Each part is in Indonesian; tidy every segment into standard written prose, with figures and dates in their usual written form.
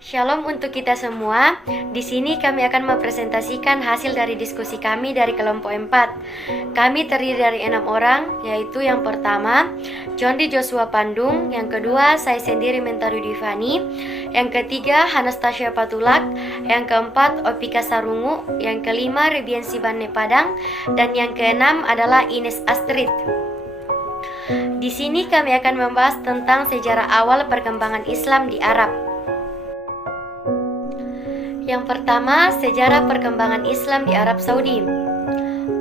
Shalom untuk kita semua. Di sini kami akan mempresentasikan hasil dari diskusi kami dari kelompok 4. Kami terdiri dari 6 orang, yaitu yang pertama John D. Joshua Pandung, yang kedua saya sendiri Mentari Divani, yang ketiga Anastasia Patulak, yang keempat Opika Sarungu, yang kelima Rebiensi Bane Padang, dan yang keenam adalah Ines Astrid. Di sini kami akan membahas tentang sejarah awal perkembangan Islam di Arab. Yang pertama, sejarah perkembangan Islam di Arab Saudi.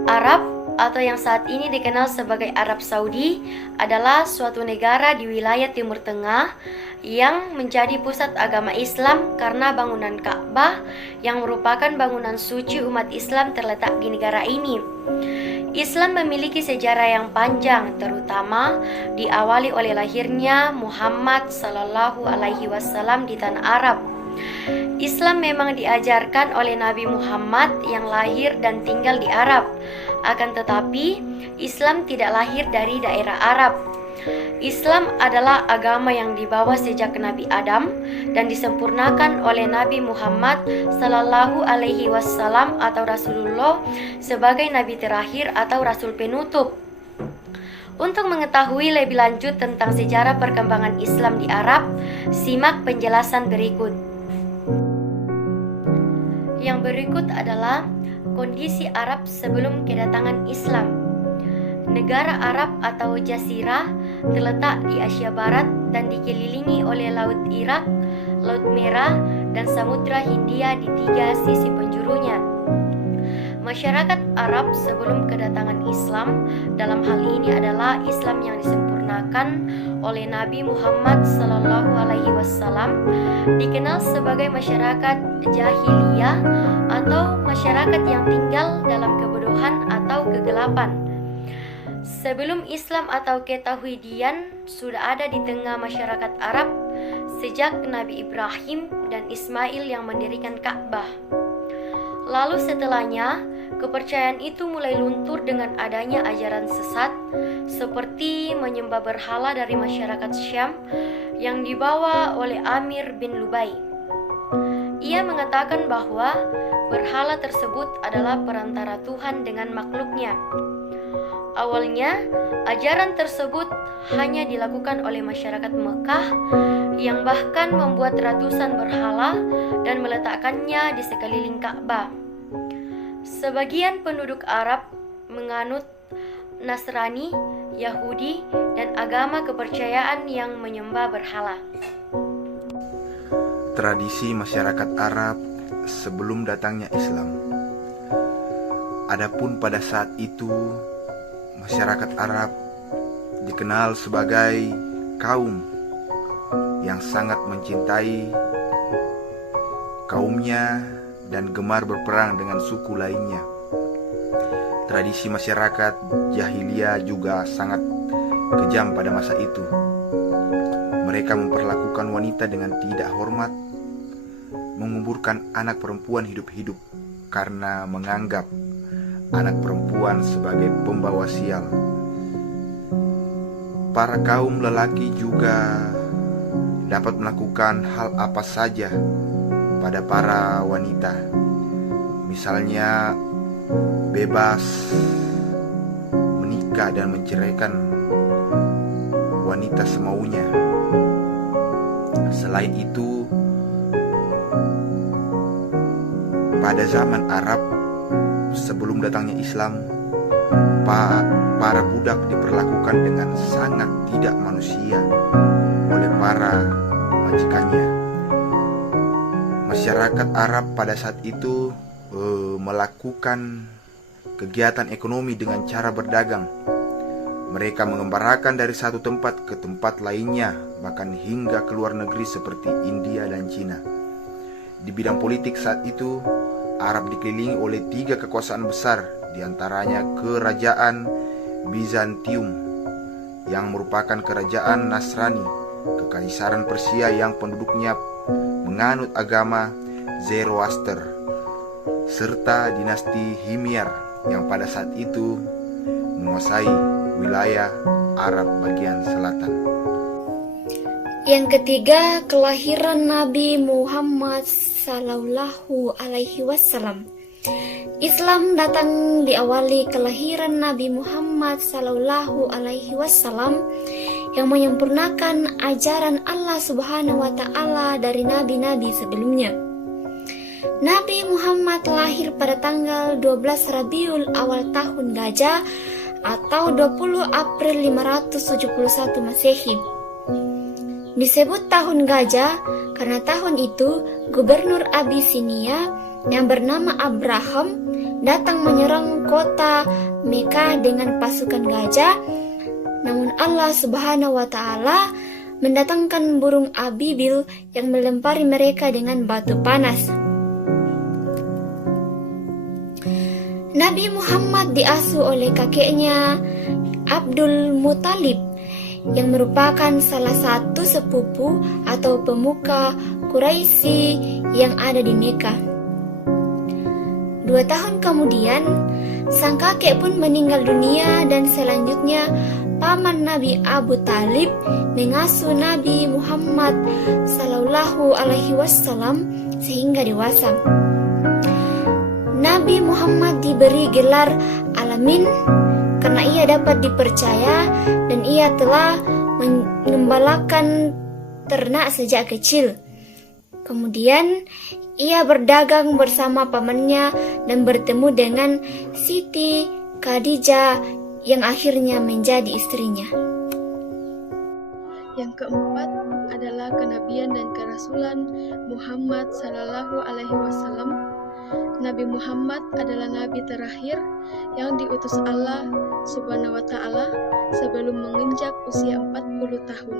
Arab atau yang saat ini dikenal sebagai Arab Saudi adalah suatu negara di wilayah Timur Tengah yang menjadi pusat agama Islam karena bangunan Ka'bah yang merupakan bangunan suci umat Islam terletak di negara ini. Islam memiliki sejarah yang panjang, terutama diawali oleh lahirnya Muhammad SAW di tanah Arab. Islam memang diajarkan oleh Nabi Muhammad yang lahir dan tinggal di Arab. Akan tetapi, Islam tidak lahir dari daerah Arab. Islam adalah agama yang dibawa sejak Nabi Adam dan disempurnakan oleh Nabi Muhammad SAW atau Rasulullah sebagai Nabi terakhir atau Rasul penutup. Untuk mengetahui lebih lanjut tentang sejarah perkembangan Islam di Arab, simak penjelasan berikut. Yang berikut adalah kondisi Arab sebelum kedatangan Islam. Negara Arab atau Jazirah terletak di Asia Barat dan dikelilingi oleh Laut Irak, Laut Merah, dan Samudra Hindia di 3 sisi penjurunya. Masyarakat Arab sebelum kedatangan Islam dalam hal ini adalah Islam yang disempurnakan oleh Nabi Muhammad SAW, dikenal sebagai masyarakat jahiliyah atau masyarakat yang tinggal dalam kebodohan atau kegelapan. Sebelum Islam atau ketauhidian sudah ada di tengah masyarakat Arab sejak Nabi Ibrahim dan Ismail yang mendirikan Ka'bah. Lalu setelahnya, kepercayaan itu mulai luntur dengan adanya ajaran sesat seperti menyembah berhala dari masyarakat Syam yang dibawa oleh Amir bin Lubai. Ia mengatakan bahwa berhala tersebut adalah perantara Tuhan dengan makhluknya. Awalnya, ajaran tersebut hanya dilakukan oleh masyarakat Mekah yang bahkan membuat ratusan berhala dan meletakkannya di sekeliling Ka'bah. Sebagian penduduk Arab menganut Nasrani, Yahudi, dan agama kepercayaan yang menyembah berhala. Tradisi masyarakat Arab sebelum datangnya Islam. Adapun pada saat itu, masyarakat Arab dikenal sebagai kaum yang sangat mencintai kaumnya dan gemar berperang dengan suku lainnya. Tradisi masyarakat jahiliyah juga sangat kejam pada masa itu. Mereka memperlakukan wanita dengan tidak hormat, menguburkan anak perempuan hidup-hidup karena menganggap anak perempuan sebagai pembawa sial. Para kaum lelaki juga dapat melakukan hal apa saja pada para wanita, misalnya bebas menikah dan menceraikan wanita semaunya. Selain itu, pada zaman Arab sebelum datangnya Islam, para budak diperlakukan dengan sangat tidak manusia oleh para majikannya. Masyarakat Arab pada saat itu melakukan kegiatan ekonomi dengan cara berdagang. Mereka mengembarakan dari satu tempat ke tempat lainnya, bahkan hingga ke luar negeri seperti India dan Cina. Di bidang politik saat itu, Arab dikelilingi oleh 3 kekuasaan besar, diantaranya Kerajaan Bizantium yang merupakan kerajaan Nasrani, Kekaisaran Persia yang penduduknya menganut agama Zoroaster, serta dinasti Himyar yang pada saat itu menguasai wilayah Arab bagian selatan. Yang ketiga, kelahiran Nabi Muhammad Sallallahu Alaihi Wasallam. Islam datang diawali kelahiran Nabi Muhammad Sallallahu Alaihi Wasallam yang menyempurnakan ajaran Allah Subhanahu Wa Taala dari nabi-nabi sebelumnya. Nabi Muhammad lahir pada tanggal 12 Rabiul Awal tahun Gajah atau 20 April 571 Masehi. Disebut tahun gajah karena tahun itu gubernur Abisinia yang bernama Abraham datang menyerang kota Mekah dengan pasukan gajah. Namun Allah Subhanahu wa taala mendatangkan burung abibil yang melempari mereka dengan batu panas. Nabi Muhammad diasuh oleh kakeknya Abdul Muthalib yang merupakan salah satu sepupu atau pemuka Quraisy yang ada di Mekah. 2 tahun kemudian, sang kakek pun meninggal dunia dan selanjutnya paman Nabi Abu Talib mengasuh Nabi Muhammad Sallallahu Alaihi Wasallam sehingga dewasa. Nabi Muhammad diberi gelar Alamin karena ia dapat dipercaya dan ia telah mengembalakan ternak sejak kecil. Kemudian ia berdagang bersama pamannya dan bertemu dengan Siti Khadijah yang akhirnya menjadi istrinya. Yang keempat adalah kenabian dan kerasulan Muhammad Sallallahu Alaihi Wasallam. Nabi Muhammad adalah nabi terakhir yang diutus Allah Subhanahu wa taala sebelum menginjak usia 40 tahun.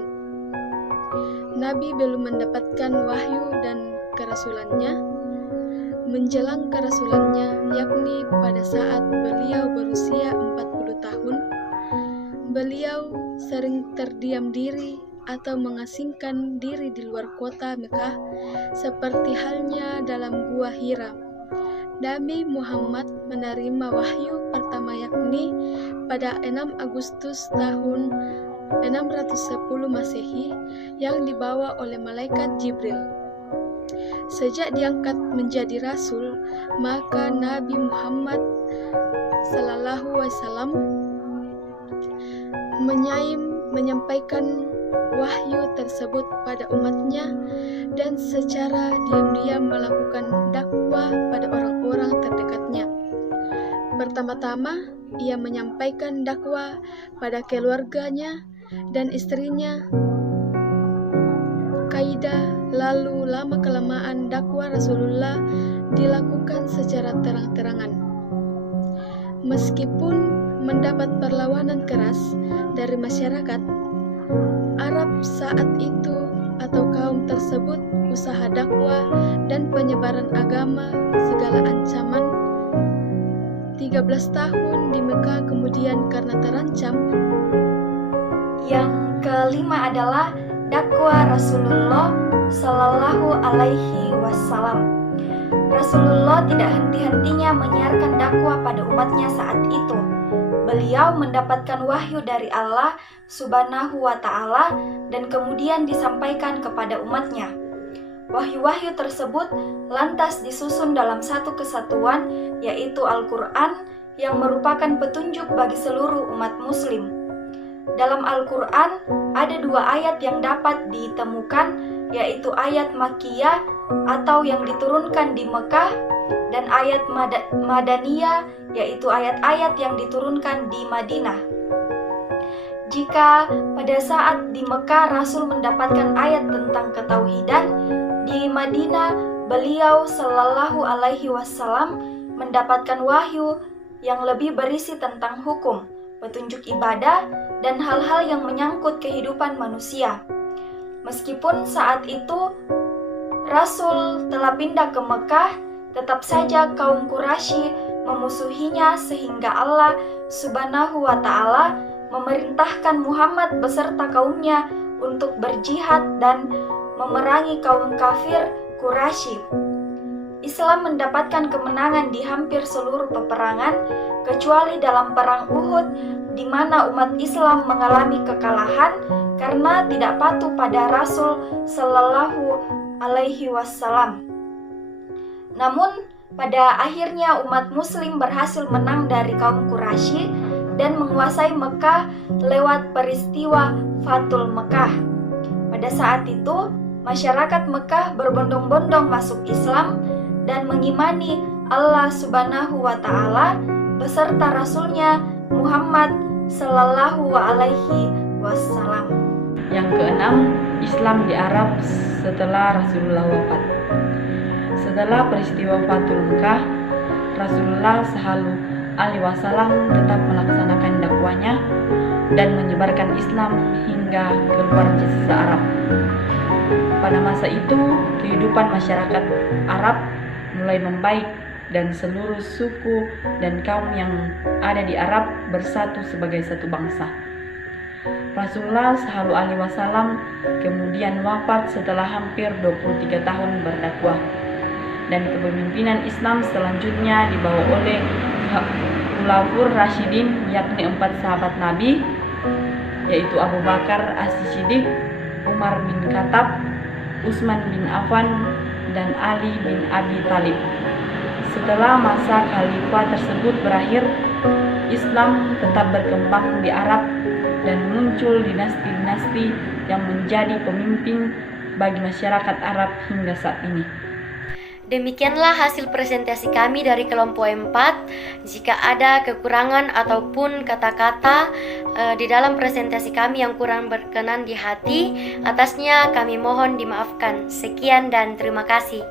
Nabi belum mendapatkan wahyu dan kerasulannya. Menjelang kerasulannya, yakni pada saat beliau berusia 40 tahun, beliau sering terdiam diri atau mengasingkan diri di luar kota Mekah seperti halnya dalam Gua Hira. Nabi Muhammad menerima wahyu pertama yakni pada 6 Agustus tahun 610 Masehi yang dibawa oleh malaikat Jibril. Sejak diangkat menjadi rasul, maka Nabi Muhammad Sallallahu Alaihi Wasallam menyampaikan wahyu tersebut pada umatnya dan secara diam-diam melakukan dakwah pada orang-orang terdekatnya. Pertama-tama, ia menyampaikan dakwah pada keluarganya dan istrinya. Kaidah lalu lama-kelamaan dakwah Rasulullah dilakukan secara terang-terangan. Meskipun mendapat perlawanan keras dari masyarakat Arab saat itu atau kaum tersebut, usaha dakwah dan penyebaran agama segala ancaman. 13 tahun di Mekah kemudian karena terancam. Yang kelima adalah dakwah Rasulullah Sallallahu Alaihi Wasallam. Rasulullah tidak henti-hentinya menyiarkan dakwah pada umatnya saat itu. Beliau mendapatkan wahyu dari Allah Subhanahu wa Ta'ala dan kemudian disampaikan kepada umatnya. Wahyu-wahyu tersebut lantas disusun dalam satu kesatuan, yaitu Al-Quran, yang merupakan petunjuk bagi seluruh umat Muslim. Dalam Al-Quran ada 2 ayat yang dapat ditemukan, yaitu ayat Makkiyah atau yang diturunkan di Mekah dan ayat Madaniyah, yaitu ayat-ayat yang diturunkan di Madinah. Jika pada saat di Mekah Rasul mendapatkan ayat tentang ketauhidan, di Madinah beliau Sallallahu Alaihi Wasallam mendapatkan wahyu yang lebih berisi tentang hukum, petunjuk ibadah, dan hal-hal yang menyangkut kehidupan manusia. Meskipun saat itu Rasul telah pindah ke Mekah, tetap saja kaum Quraisy memusuhinya sehingga Allah Subhanahu wa Ta'ala memerintahkan Muhammad beserta kaumnya untuk berjihad dan memerangi kaum kafir Quraisy. Islam mendapatkan kemenangan di hampir seluruh peperangan kecuali dalam perang Uhud, di mana umat Islam mengalami kekalahan karena tidak patuh pada Rasul Shallallahu Alaihi Wasallam. Namun, pada akhirnya umat Muslim berhasil menang dari kaum Quraisy dan menguasai Mekah lewat peristiwa Fathul Mekah. Pada saat itu, masyarakat Mekah berbondong-bondong masuk Islam dan mengimani Allah Subhanahu wa Ta'ala beserta Rasulnya Muhammad Sallallahu Alaihi Wasallam. Yang keenam, Islam di Arab setelah Rasulullah wafat. Setelah peristiwa Fathul Mekah, Rasulullah Shallallahu Alaihi Wasallam tetap melaksanakan dakwanya dan menyebarkan Islam hingga keluar jazirah Arab. Pada masa itu, kehidupan masyarakat Arab mulai membaik dan seluruh suku dan kaum yang ada di Arab bersatu sebagai satu bangsa. Rasulullah Shallallahu Alaihi Wasallam kemudian wafat setelah hampir 23 tahun berdakwah, dan kepemimpinan Islam selanjutnya dibawa oleh Khulafaur Rasyidin, yakni 4 sahabat Nabi, yaitu Abu Bakar As-Siddiq, Umar bin Khattab, Utsman bin Affan, dan Ali bin Abi Thalib. Setelah masa khalifah tersebut berakhir, Islam tetap berkembang di Arab dan muncul dinasti-dinasti yang menjadi pemimpin bagi masyarakat Arab hingga saat ini. Demikianlah hasil presentasi kami dari kelompok 4. Jika ada kekurangan ataupun kata-kata di dalam presentasi kami yang kurang berkenan di hati, atasnya kami mohon dimaafkan. Sekian dan terima kasih.